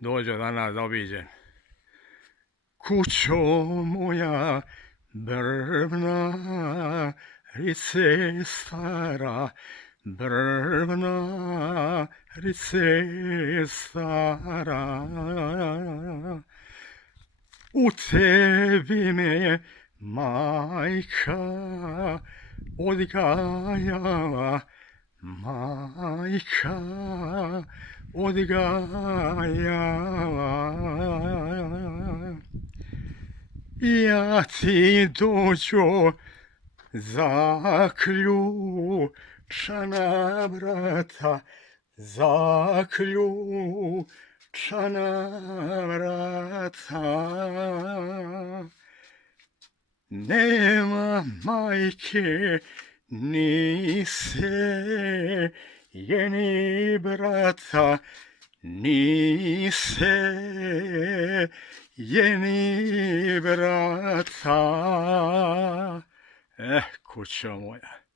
dođo da nas obiđe. Kućo moja brvna, rice stara, brvna, rice stara. U tebi me majka odgajala, majka odgajala. Ja ti dođo zaključana vrata, zaključana vrata. Nema majke, ni se je ni brata, ni se je ni brata. Kućo moja.